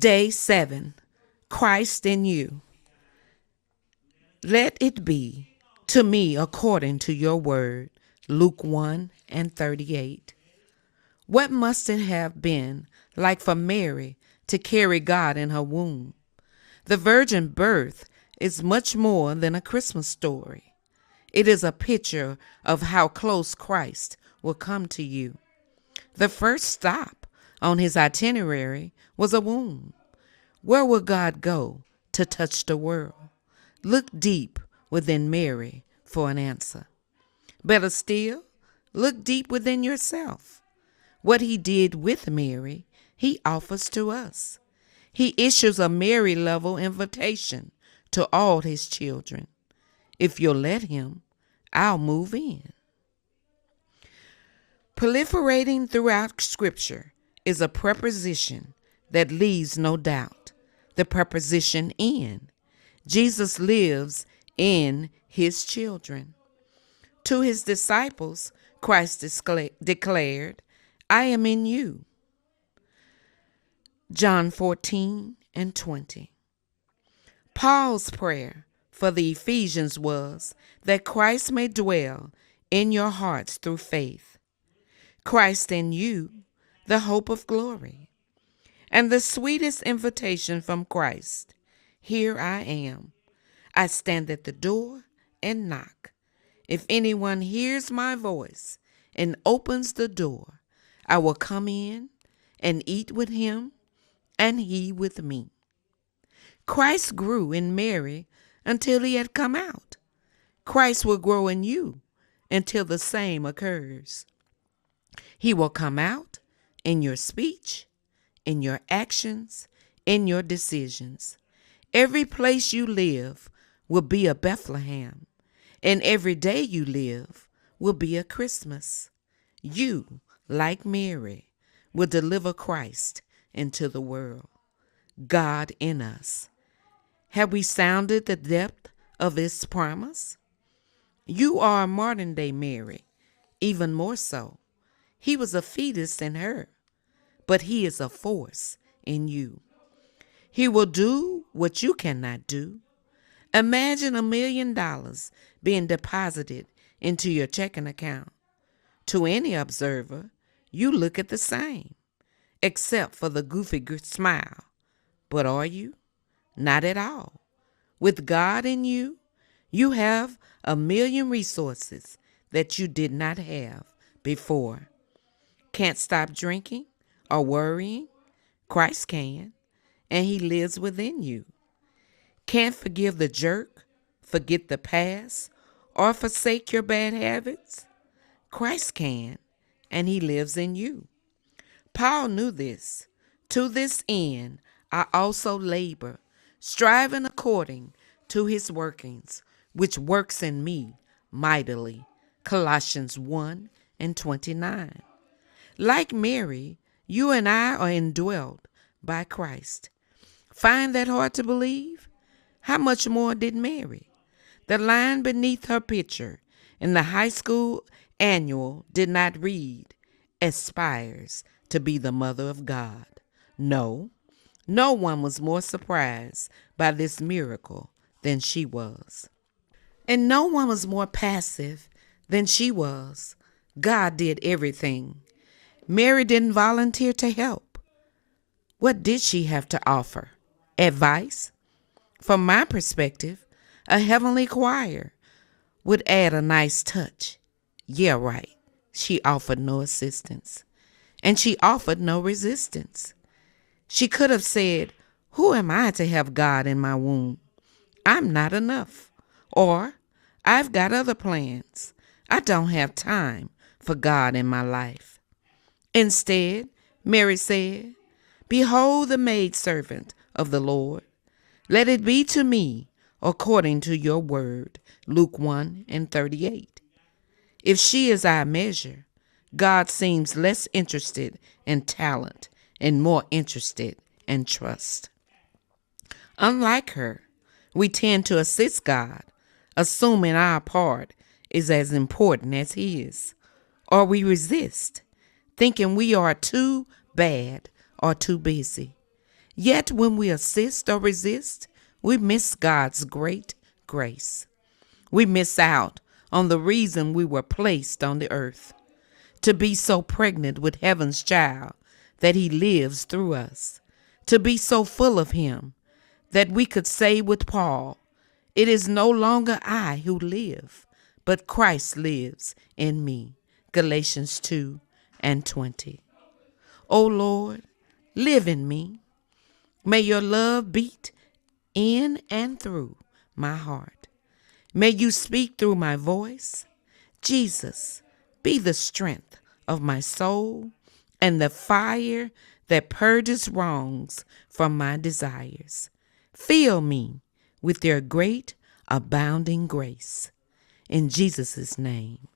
Day 7, Christ in you. Let it be to me according to your word. Luke 1:38. What must it have been like for Mary to carry God in her womb? The virgin birth is much more than a Christmas story. It is a picture of how close Christ will come to you. The first stop on his itinerary was a womb. Where will God go to touch the world? Look deep within Mary for an answer. Better still, look deep within yourself. What he did with Mary, he offers to us. He issues a Mary-level invitation to all his children. If you'll let him, I'll move in. Proliferating throughout Scripture is a preposition that leaves no doubt. The preposition in. Jesus lives in his children. To his disciples, Christ declared, I am in you. John 14:20. Paul's prayer for the Ephesians was that Christ may dwell in your hearts through faith. Christ in you, the hope of glory. And the sweetest invitation from Christ, here I am. I stand at the door and knock. If anyone hears my voice and opens the door, I will come in and eat with him and he with me. Christ grew in Mary until he had come out. Christ will grow in you until the same occurs. He will come out in your speech, in your actions, in your decisions. Every place you live will be a Bethlehem, and every day you live will be a Christmas. You, like Mary, will deliver Christ into the world. God in us. Have we sounded the depth of this promise? You are a modern-day Mary, even more so. He was a fetus in her, but he is a force in you. He will do what you cannot do. Imagine $1 million being deposited into your checking account. To any observer, you look at the same, except for the goofy smile. But are you? Not at all. With God in you, you have 1 million resources that you did not have before. Can't stop drinking or worrying? Christ can, and he lives within you. Can't forgive the jerk, forget the past, or forsake your bad habits? Christ can, and he lives in you. Paul knew this. To this end, I also labor, striving according to his workings, which works in me mightily. Colossians 1:29. Like Mary, you and I are indwelt by Christ. Find that hard to believe? How much more did Mary? The line beneath her picture in the high school annual did not read, aspires to be the mother of God. No, no one was more surprised by this miracle than she was. And no one was more passive than she was. God did everything. Mary didn't volunteer to help. What did she have to offer? Advice? From my perspective, a heavenly choir would add a nice touch. Yeah, right. She offered no assistance. And she offered no resistance. She could have said, who am I to have God in my womb? I'm not enough. Or, I've got other plans. I don't have time for God in my life. Instead, Mary said, behold the maidservant of the Lord. Let it be to me according to your word. Luke 1:38. If she is our measure, God seems less interested in talent and more interested in trust. Unlike her, we tend to assist God, assuming our part is as important as his. Or we resist, thinking we are too bad or too busy. Yet when we assist or resist, we miss God's great grace. We miss out on the reason we were placed on the earth, to be so pregnant with heaven's child that he lives through us, to be so full of him that we could say with Paul, "It is no longer I who live, but Christ lives in me." Galatians 2:20. O Lord, live in me. May your love beat in and through my heart. May you speak through my voice. Jesus, be the strength of my soul and the fire that purges wrongs from my desires. Fill me with your great abounding grace. In Jesus' name,